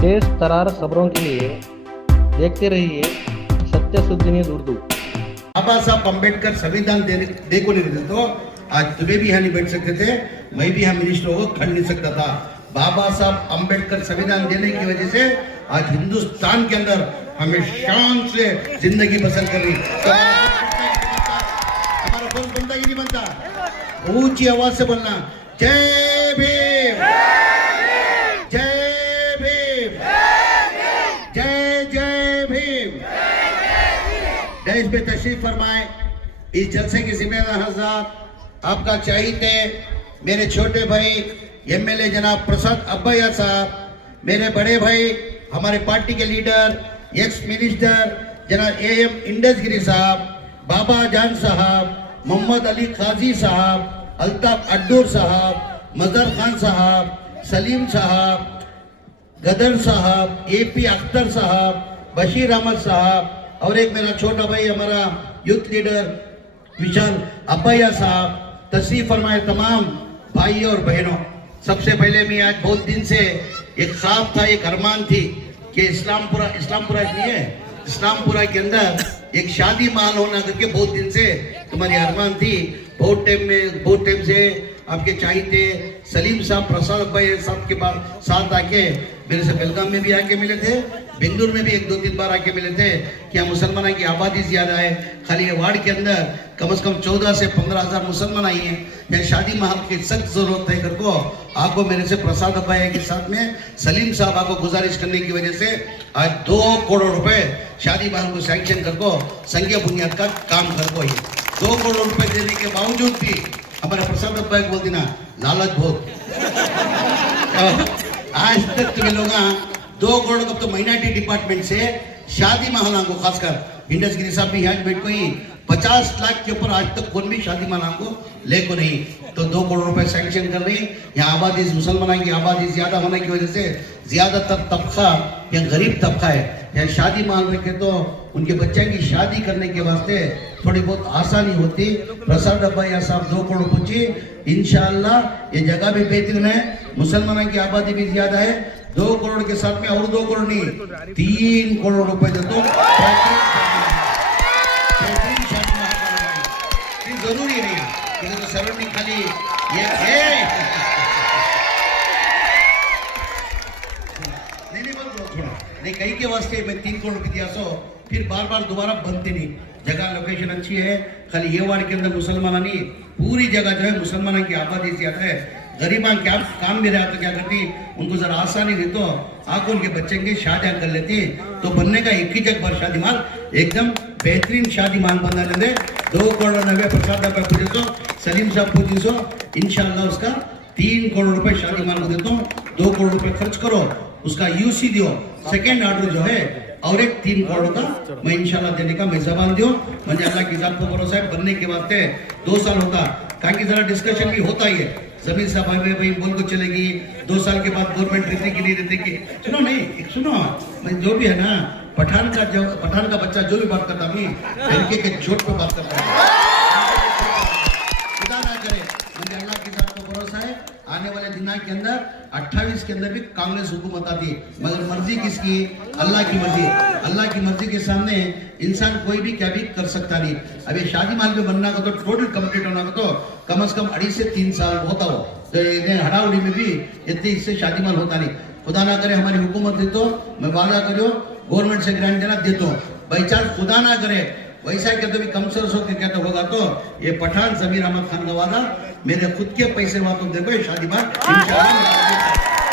तेज तरार खबरों के लिए देखते रहिए सत्य सुद्धी न्यूज़ उर्दू। बाबा साहब अम्बेडकर संविधान दे को नहीं देते तो आज तुम्हें भी यहाँ नहीं बैठ सकते थे, मैं भी यहाँ मिनिस्टर को खड़ नहीं सकता था। बाबा साहब अम्बेडकर संविधान देने की वजह से आज हिंदुस्तान के अंदर हमें शान से जिंदगी बसर करनी। हमारा फर्ज बनता ही नहीं बनता, ऊंची आवाज से बोलना जय भीम, जय भीम, जय जय भीम। देश पे तशरीफ फरमाए। इस जलसे के जिम्मेदार हजरात आपका चाहिए मेरे छोटे भाई एमएलए जनाब प्रसाद अब्बैया साहब, मेरे बड़े भाई हमारे पार्टी के लीडर एक्स मिनिस्टर जनाब एएम इंडसगिरी साहब, बाबा जान साहब, मोहम्मद अली काजी साहब, अल्ताफ अड्डूर साहब, मजहर खान साहब, सलीम साहब, गदर साहब, एपी अख्तर साहब, बशीर अहमद साहब और एक मेरा छोटा भाई हमारा यूथ लीडर विशाल अब्बैया साहब, तशरीफ फरमाए तमाम भाई और बहनों। सबसे पहले मैं आज बहुत दिन से एक ख्वाब था, एक अरमान थी कि इस्लामपुरा इसलिए है, इस्लामपुरा के अंदर एक शादी महल होना करके बहुत दिन से तुम्हारी अरमान थी। बहुत टाइम से आपके चाहिए सलीम साहब, प्रसाद भाई साहब के साथ आके मेरे से बेलगाम में भी आके मिले थे, बेंगलुरु में भी 1-2-3 बार आके मिले थे। क्या मुसलमानों की आबादी ज्यादा है, खाली ये वार्ड के अंदर कम से कम 14 से 15 हजार मुसलमान आई हैं, यहाँ शादी महल की सख्त जरूरत है करको आपको मेरे से प्रसाद भाई के साथ में सलीम साहब आपको गुजारिश करने की वजह से आज 2 करोड़ रुपए शादी महल को सैंक्शन करको संघीय बुनियाद का काम करको ही 2 करोड़ रुपए देने के बावजूद भी हमारे प्रसाद भाई को बोलती ना लालच बहुत। आज तक तुम्हें लोग 2 करोड़ का तो माइनॉरिटी डिपार्टमेंट से शादी महल को खासकर इंडसगिरी साहब भी यहाँ बैठ ही 50 लाख के ऊपर आज तक कौन भी शादी महल को ले को नहीं, तो 2 करोड़ रुपए सैंक्शन कर रही। यहाँ आबादी मुसलमानों की आबादी ज्यादा होने की वजह से ज्यादातर तबका या गरीब तबका है, यहाँ शादी महल रखे तो उनके बच्चे की शादी करने के वास्ते थोड़ी बहुत आसानी होती। प्रसाद अब्बैया साहब 2 करोड़ पहुंची, इंशाअल्लाह ये जगह भी बेहतरीन है, मुसलमानों की आबादी भी ज्यादा है। 2 करोड़ के साथ में और 2 करोड़ नहीं 3 करोड़ रुपए दे दो, जरूरी नहीं है तो सराउंडिंग खाली ये नहीं बोल थोड़ा नहीं कहीं के वास्ते मैं 3 करोड़ रुपए दिया सो फिर बार दोबारा बनते नहीं। जगह लोकेशन अच्छी है, खाली ये वार्ड के अंदर मुसलमान नहीं, पूरी जगह जो है मुसलमानों की आबादी ज्यादा है। गरीबा क्या काम में रहा तो क्या करती, उनको जरा आसानी दी तो आको उनके बच्चे की शादियां कर लेती, तो बनने का एक ही जगह शादी माल एकदम बेहतरीन शादी माल बना लेंगे। 2 करोड़ 90 प्रसाद रुपए पूछे तो सलीम साहब पूछे सो इंशाल्लाह उसका 3 करोड़ रुपए शादी माल को देता हूँ। 2 करोड़ रुपए खर्च करो, उसका यूसी दियो, सेकेंड ऑर्डर जो है और एक 3 करोड़ का मैं इंशाल्लाह देने का मैं जबान दियो। मुझे अल्लाह की जात पर भरोसा है, बनने के वास्ते 2 साल होता कहा कि जरा डिस्कशन भी होता ही है। जमीन साहब भाई बोल को चलेगी 2 साल के बाद गवर्नमेंट रहती कि नहीं रहती कि सुनो नहीं सुनो, मैं जो भी है ना पठान का बच्चा जो भी बात करता मैं लड़के के चोट पे बात करता हूँ। खुदा ना करे, मुझे अल्लाह की जात पर भरोसा है आने वाले दिनों के अंदर 28 के अंदर भी कांग्रेस हुकूमत आती, मगर मर्जी किसकी, अल्लाह की मर्जी। अल्लाह की मर्जी के सामने इंसान कोई भी क्या भी कर सकता नहीं। अभी शादी महल में बनना का तो टोटल कंप्लीट होना का तो कम से कम 2.5 से 3 साल होता हो, तो हड़ाउड़ी में भी इतनी इससे शादी महल होता नहीं। खुदा ना करे हमारी हुकूमत दे तो मैं वादा करो गवर्नमेंट से ग्रांट देना देता हूँ, बाई चांस खुदा ना करे वैसा कहते भी कम से कहते होगा तो ये पठान जमीर अहमद खान का वादा मेरे खुद के पैसे वालों देखो शादी महल इंशाअल्लाह।